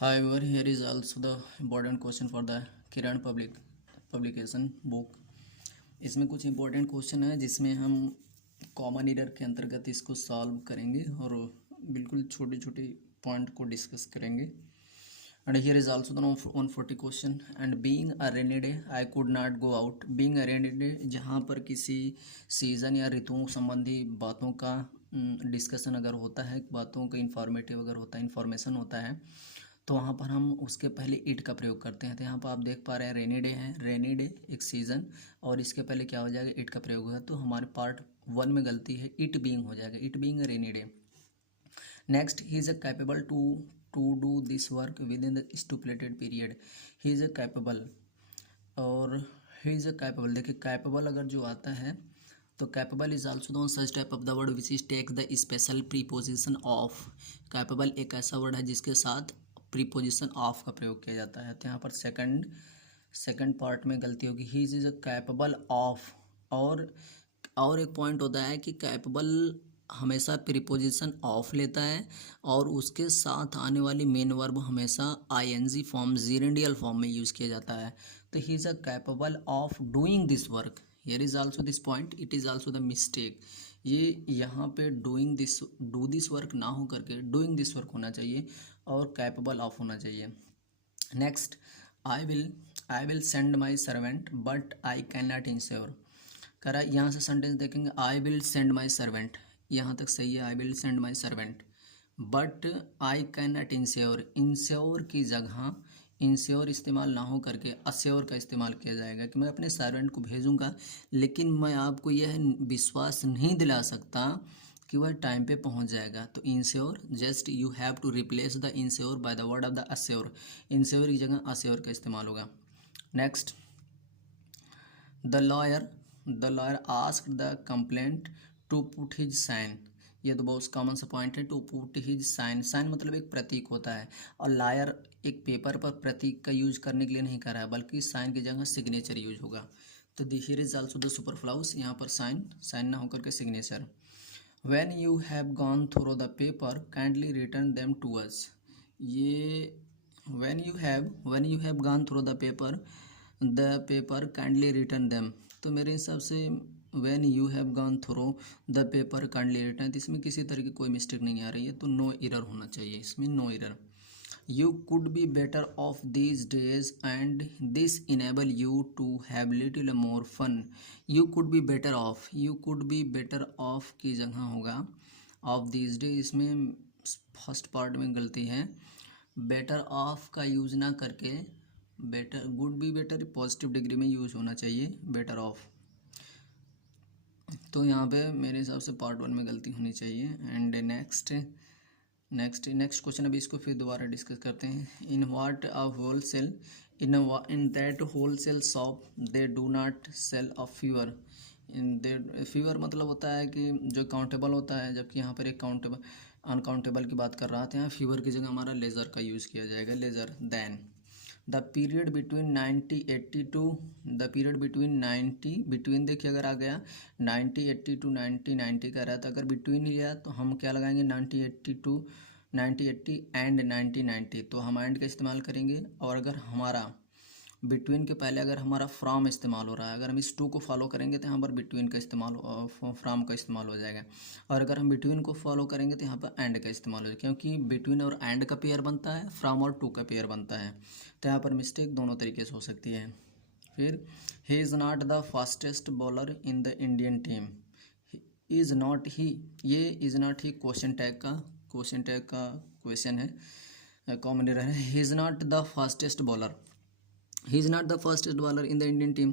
However, here is also the important question for the Kiran publication book. इसमें कुछ important question है जिसमें हम कॉमन एरर के अंतर्गत इसको सॉल्व करेंगे और बिल्कुल छोटे छोटे पॉइंट को डिस्कस करेंगे. And here is also the 140 question. And being a rainy day, I could not go out. Being a rainy day, जहाँ पर किसी सीज़न या ऋतुओं संबंधी बातों का डिस्कशन अगर होता है, बातों का इंफॉर्मेटिव अगर होता है, इंफॉर्मेशन होता है, तो वहाँ पर हम उसके पहले इट का प्रयोग करते हैं. तो यहाँ पर आप देख पा रहे हैं रेनी डे है, रेनी डे एक सीज़न, और इसके पहले क्या हो जाएगा, इट का प्रयोग होगा. तो हमारे पार्ट 1 में गलती है, इट बीइंग हो जाएगा, it being rainy day. Next, he is capable to do this work within the stipulated period. He is capable, और ही इज़ कैपेबल. देखिए कैपेबल अगर जो आता है तो capable is also the such type of the word which is take the special preposition of. Capable एक ऐसा word है जिसके साथ प्रीपोजिशन ऑफ का प्रयोग किया जाता है. तो यहाँ पर सेकंड पार्ट में गलती होगी, ही इज कैपेबल ऑफ. और एक पॉइंट होता है कि कैपेबल हमेशा प्रीपोजिशन ऑफ लेता है और उसके साथ आने वाली मेन वर्ब हमेशा आईएनजी फॉर्म, जीरेंडियल फॉर्म में यूज़ किया जाता है. तो ही is capable of doing this work. Here is also this point, it is also the mistake. ये यहाँ पे डू दिस वर्क ना हो करके डूइंग दिस वर्क होना चाहिए और कैपेबल ऑफ होना चाहिए. Next, I will send my servant but I can not ensure. करा यहाँ से सेंटेंस देखेंगे, I will send my servant, यहाँ तक सही है, I will send my servant, but I can not ensure. Ensure की जगह इंश्योर इस्तेमाल ना हो करके अश्योर का इस्तेमाल किया जाएगा कि मैं अपने सर्वेंट को भेजूंगा, लेकिन मैं आपको यह विश्वास नहीं दिला सकता कि वह टाइम पे पहुंच जाएगा. तो ensure, just you have to replace the ensure by the word of the assure. Ensure की जगह अश्योर का इस्तेमाल होगा. Next, the lawyer asked the complaint to put his sign. ये तो बहुत कॉमन सा पॉइंट है, to put his sign. Sign मतलब एक प्रतीक होता है, और लायर एक पेपर पर प्रतीक का यूज करने के लिए नहीं कर रहा है, बल्कि साइन की जगह सिग्नेचर यूज होगा. तो here is also the superfluous, यहाँ पर साइन ना होकर के signature. When you have gone through the paper kindly return them to us. ये when you have gone through the paper kindly return them. तो मेरे हिसाब से when you have gone through the paper kindly return, इसमें किसी तरह की कोई मिस्टेक नहीं आ रही है, तो नो एरर होना चाहिए, इसमें no error. You could be better off these days and this enable you to have little more fun. You could be better off की जगह होगा ऑफ दीज डे. इसमें फर्स्ट पार्ट में गलती है, बेटर ऑफ का यूज ना करके better, good be better positive degree में यूज होना चाहिए, बेटर ऑफ. तो यहाँ पे मेरे हिसाब से पार्ट 1 में गलती होनी चाहिए. एंड नेक्स्ट क्वेश्चन, अभी इसको फिर दोबारा डिस्कस करते हैं. In what a wholesale in that wholesale shop they do not sell a fever. Fever मतलब होता है कि जो काउंटेबल होता है, जबकि यहाँ पर एक काउंटेबल अनकाउंटेबल की बात कर रहा था. यहाँ फीवर की जगह हमारा लेज़र का यूज़ किया जाएगा, ledger. Then the period between 90 between देखिए अगर आ गया 90 टू 90 कह रहा था, अगर बिटवीन लिया तो हम क्या लगाएंगे, 90 एंड 90, तो हम एंड का इस्तेमाल करेंगे. और अगर हमारा बिटवीन के पहले अगर हमारा फ्रॉम इस्तेमाल हो रहा है, अगर हम इस टू को फॉलो करेंगे तो यहाँ पर बिटवीन का इस्तेमाल, फ्रॉम का इस्तेमाल हो जाएगा. और अगर हम बिटवीन को फॉलो करेंगे तो यहाँ पर एंड का इस्तेमाल हो जाएगा, क्योंकि बिटवीन और एंड का पेयर बनता है, फ्रॉम और टू का पेयर बनता है. तो यहाँ पर मिस्टेक दोनों तरीके से हो सकती है. फिर he is not the fastest bowler in the Indian team. Is not he, ये is not he question tag का क्वेश्चन है, कॉमन एरर है. He is not the fastest bowler, he is not the fastest bowler in the Indian team.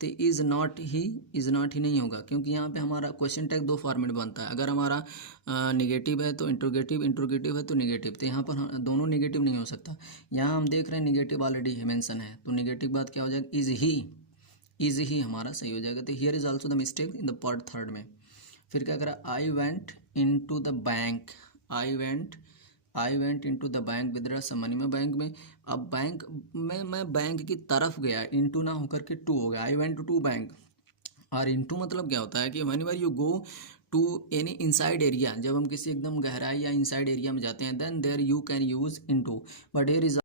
तो is not he नहीं होगा, क्योंकि यहाँ पे हमारा क्वेश्चन टैग दो फॉर्मेट बनता है. अगर हमारा निगेटिव है तो इंट्रोगेटिव है तो निगेटिव. तो यहाँ पर दोनों निगेटिव नहीं हो सकता. यहाँ हम देख रहे हैं निगेटिव ऑलरेडी मेंशन है, तो निगेटिव बात क्या हो जाएगा, इज़ ही हमारा सही हो जाएगा. तो here is also the mistake in the part 3 में. फिर क्या करा, I went in to the bank into the bank withdraw some money. मैं बैंक में, अब बैंक में मैं बैंक की तरफ गया, इनटू ना होकर के टू हो गया, आई वेंट टू बैंक. और इनटू मतलब क्या होता है कि whenever you go to any inside area, जब हम किसी एकदम गहराई या इनसाइड एरिया में जाते हैं, then there you can use into, but here is